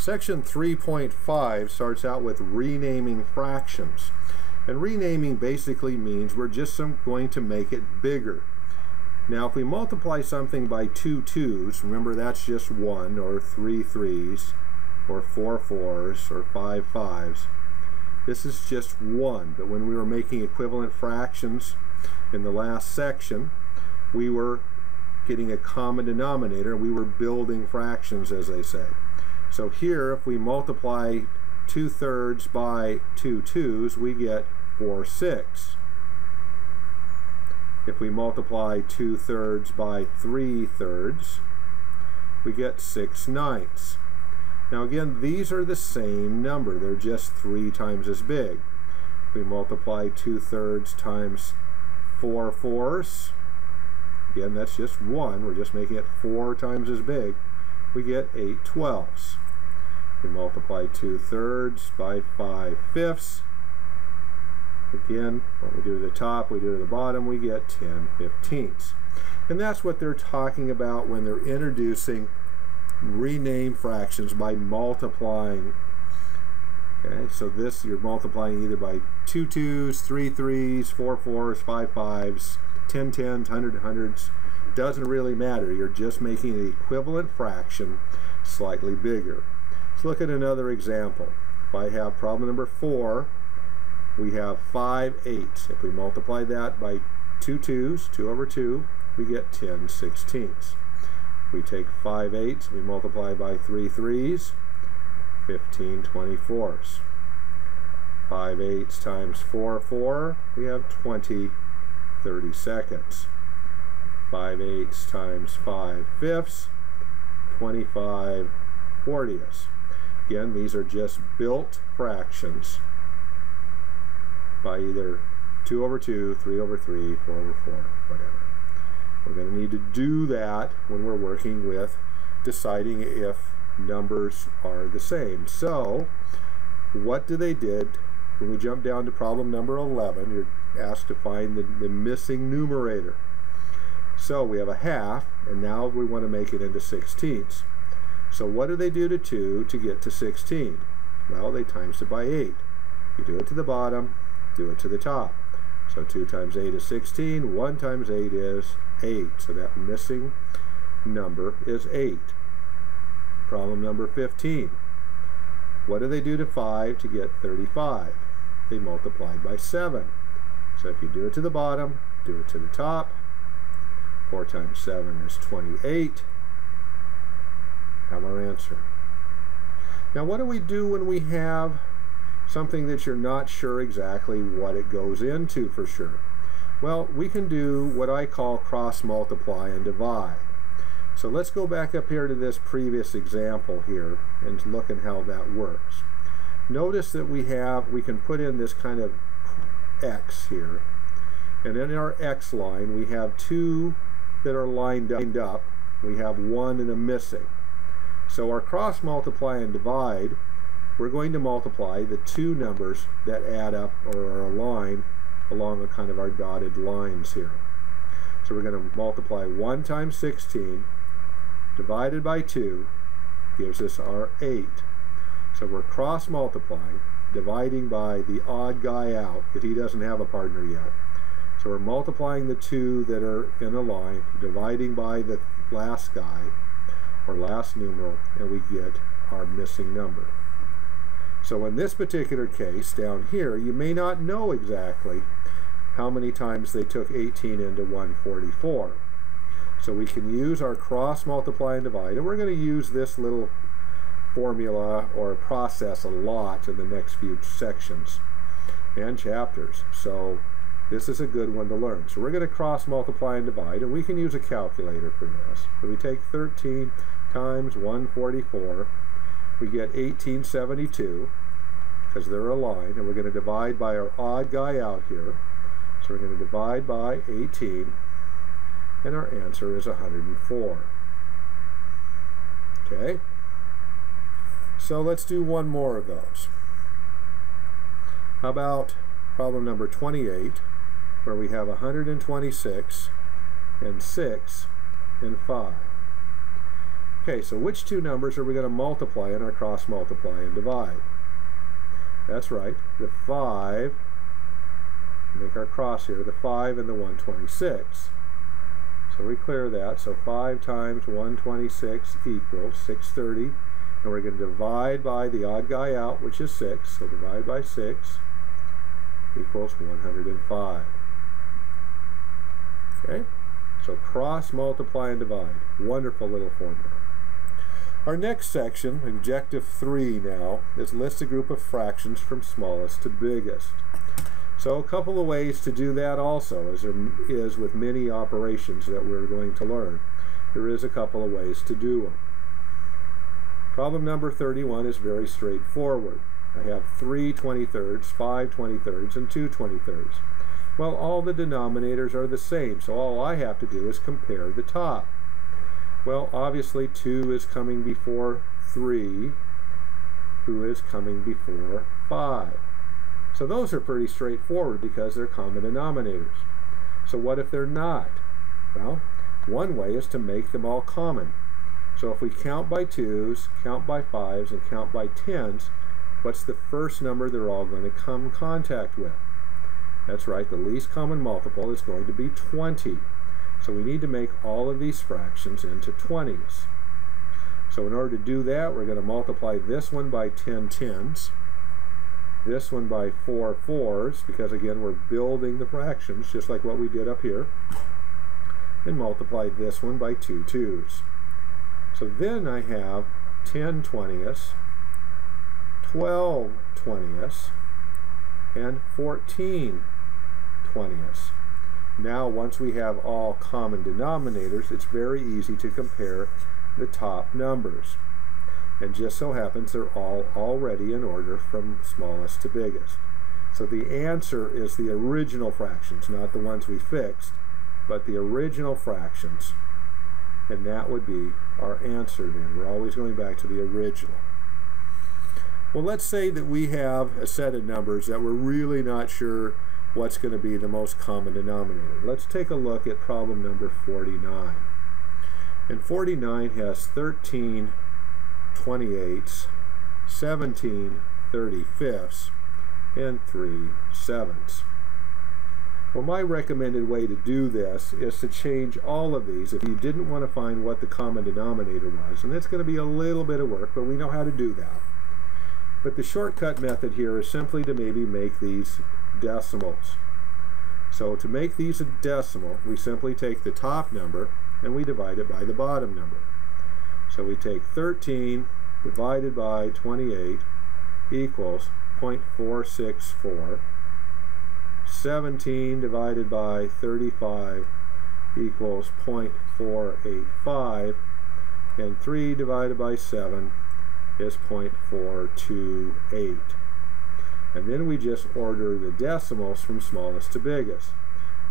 Section 3.5 starts out with renaming fractions. And renaming basically means we're just going to make it bigger. Now if we multiply something by 2 2s, remember that's just 1, or 3 3s, or 4 4s, or 5 5s. This is just 1, but when we were making equivalent fractions in the last section, we were getting a common denominator. We were building fractions, as they say. So here, if we multiply 2/3 by 2 2s, we get 4/6. If we multiply 2/3 by 3/3, we get 6/9. Now again, these are the same number. They're just 3 times as big. If we multiply 2/3 times 4 4s, again, that's just 1. We're just making it 4 times as big. We get 8/12. We multiply 2/3 by 5/5. Again, what we do to the top, we do to the bottom, we get 10/15. And that's what they're talking about when they're introducing rename fractions by multiplying. Okay, so this you're multiplying either by 2 2s, 3 3s, 4 4s, 5 5s, 10 10s, 100 hundreds. Doesn't really matter. You're just making an equivalent fraction slightly bigger. Let's look at another example. If I have problem number 4, we have 5/8. If we multiply that by 2 2s, 2 over 2, we get 10/16. We take 5/8, we multiply by 3 3s, 15/24. 5/8 times 4 4, we have 20 32nds. 5/8 times 5/5, 25 40ths. Again, these are just built fractions by either 2 over 2, 3 over 3, 4 over 4, whatever. We're going to need to do that when we're working with deciding if numbers are the same. So, what they did when we jump down to problem number 11, you're asked to find the missing numerator. So we have a half, and now we want to make it into 16ths. So what do they do to 2 to get to 16? Well, they times it by 8. You do it to the bottom, do it to the top. So 2 times 8 is 16, 1 times 8 is 8. So that missing number is 8. Problem number 15. What do they do to 5 to get 35? They multiply by 7. So if you do it to the bottom, do it to the top. 4 times 7 is 28. Have our answer. Now what do we do when we have something that you're not sure exactly what it goes into for sure? Well, we can do what I call cross multiply and divide. So let's go back up here to this previous example here and look at how that works. Notice that we can put in this kind of X here, and in our X line we have 2 that are lined up. We have 1 and a missing. So our cross multiply and divide, we're going to multiply the 2 numbers that add up or are aligned along the kind of our dotted lines here. So we're going to multiply 1 times 16 divided by 2 gives us our 8. So we're cross multiplying, dividing by the odd guy out, that he doesn't have a partner yet. So we're multiplying the 2 that are in a line, dividing by the last guy, or last numeral, and we get our missing number. So in this particular case, down here, you may not know exactly how many times they took 18 into 144. So we can use our cross multiply and divide, and we're going to use this little formula or process a lot in the next few sections and chapters. So this is a good one to learn. So we're going to cross multiply and divide, and we can use a calculator for this. So we take 13 times 144, we get 1872 because they're aligned, and we're going to divide by our odd guy out here. So we're going to divide by 18, and our answer is 104. Okay, so let's do one more of those. How about problem number 28, where we have 126 and 6 and 5. Okay, so which two numbers are we going to multiply in our cross multiply and divide? That's right, the 5, make our cross here, the 5 and the 126. So we clear that, so 5 times 126 equals 630, and we're going to divide by the odd guy out, which is 6, so divide by 6 equals 105. Okay, so cross, multiply, and divide. Wonderful little formula. Our next section, objective 3 now, is list a group of fractions from smallest to biggest. So a couple of ways to do that also, as there is with many operations that we're going to learn. There is a couple of ways to do them. Problem number 31 is very straightforward. I have 3 23rds, 5 23rds, and 2 23rds. Well, all the denominators are the same, so all I have to do is compare the top. Well, obviously 2 is coming before 3, who is coming before 5. So those are pretty straightforward because they're common denominators. So what if they're not? Well, one way is to make them all common. So if we count by 2s, count by 5s, and count by 10s, what's the first number they're all going to come in contact with? That's right, the least common multiple is going to be 20. So we need to make all of these fractions into 20s. So in order to do that, we're going to multiply this one by 10 10s, this one by 4 4s, because again we're building the fractions just like what we did up here, and multiply this one by 2 2s. So then I have 10 20ths, 12 20ths, and 14 20ths. Now once we have all common denominators, it's very easy to compare the top numbers. And just so happens they're all already in order from smallest to biggest. So the answer is the original fractions, not the ones we fixed, but the original fractions. And that would be our answer then. We're always going back to the original. Well, let's say that we have a set of numbers that we're really not sure what's going to be the most common denominator. Let's take a look at problem number 49. And 49 has 13 28ths, 17 35ths, and 3 7ths. Well, my recommended way to do this is to change all of these if you didn't want to find what the common denominator was. And it's going to be a little bit of work, but we know how to do that. But the shortcut method here is simply to maybe make these decimals. So to make these a decimal, we simply take the top number and we divide it by the bottom number. So we take 13 divided by 28 equals 0.464. 17 divided by 35 equals 0.485. And 3 divided by 7 is 0.428. And then we just order the decimals from smallest to biggest.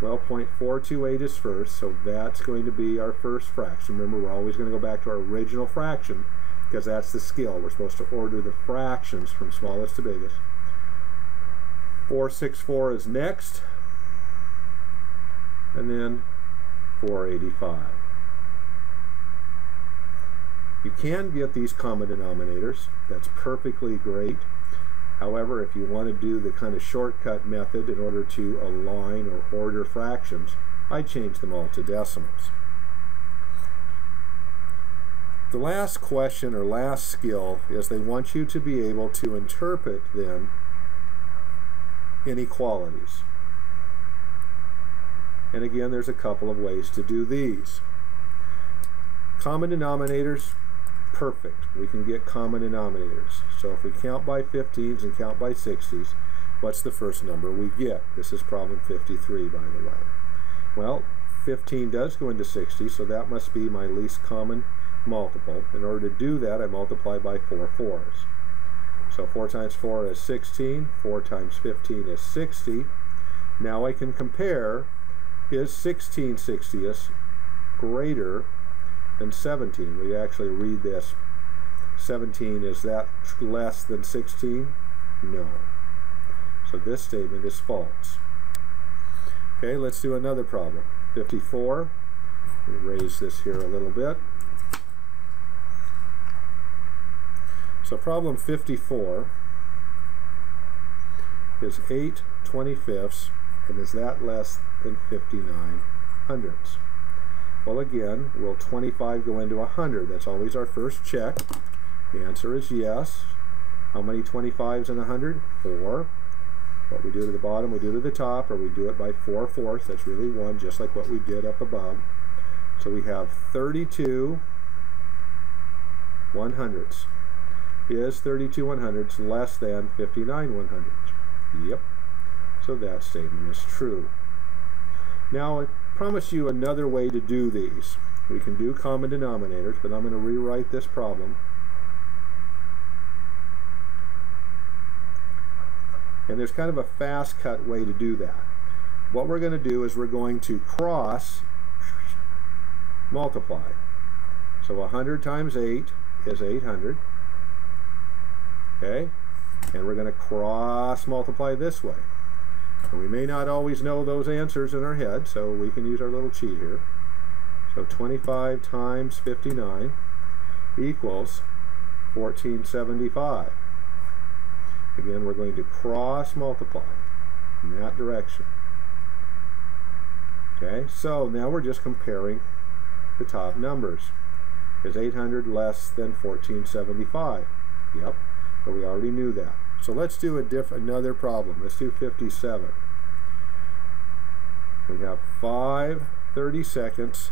Well, 0.428 is first, so that's going to be our first fraction. Remember, we're always going to go back to our original fraction because that's the skill. We're supposed to order the fractions from smallest to biggest. 464 is next, and then 485. You can get these common denominators. That's perfectly great. However, if you want to do the kind of shortcut method in order to align or order fractions, I change them all to decimals. The last question or last skill is they want you to be able to interpret then inequalities. And again, there's a couple of ways to do these. Common denominators, perfect. We can get common denominators. So if we count by 15s and count by 60s, what's the first number we get? This is problem 53, by the way. Well, 15 does go into 60, so that must be my least common multiple. In order to do that, I multiply by 4 4s. So 4 times 4 is 16, 4 times 15 is 60. Now I can compare, is 16 60ths greater than 17? We actually read this, 17, is that less than 16? No. So this statement is false. Okay, let's do another problem. 54, we raise this here a little bit. So problem 54 is 8 25ths, and is that less than 59 hundredths? Well, again, will 25 go into 100? That's always our first check. The answer is yes. How many 25s in 100? 4. What we do to the bottom, we do to the top, or we do it by 4/4. That's really 1, just like what we did up above. So we have 32 100ths. Is 32 100ths less than 59 100ths? Yep. So that statement is true. Now, I promise you another way to do these. We can do common denominators, but I'm going to rewrite this problem. And there's kind of a fast cut way to do that. What we're going to do is we're going to cross multiply. So 100 times 8 is 800. Okay? And we're going to cross multiply this way. And we may not always know those answers in our head, so we can use our little cheat here. So 25 times 59 equals 1475. Again, we're going to cross multiply in that direction. Okay, so now we're just comparing the top numbers. Is 800 less than 1475? Yep, but we already knew that. So let's do another problem. Let's do 57. We have 5 30-seconds.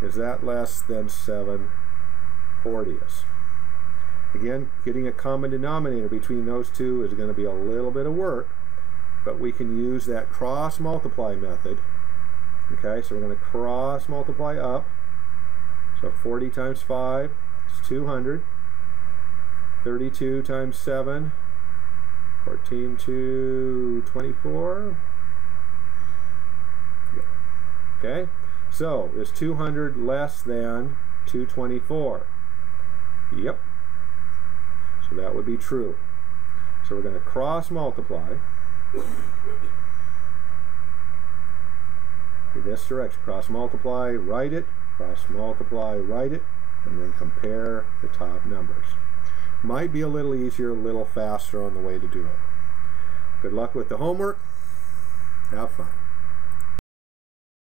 Is that less than 7 40ths? Again, getting a common denominator between those two is going to be a little bit of work, but we can use that cross multiply method. Okay, so we're going to cross multiply up. So 40 times 5 is 200. 32 times 7, 14 to 24. Okay, so is 200 less than 224? Yep. So that would be true. So we're going to cross multiply in this direction. Cross multiply, write it. Cross multiply, write it. And then compare the top numbers. Might be a little easier, a little faster on the way to do it. Good luck with the homework. Have fun.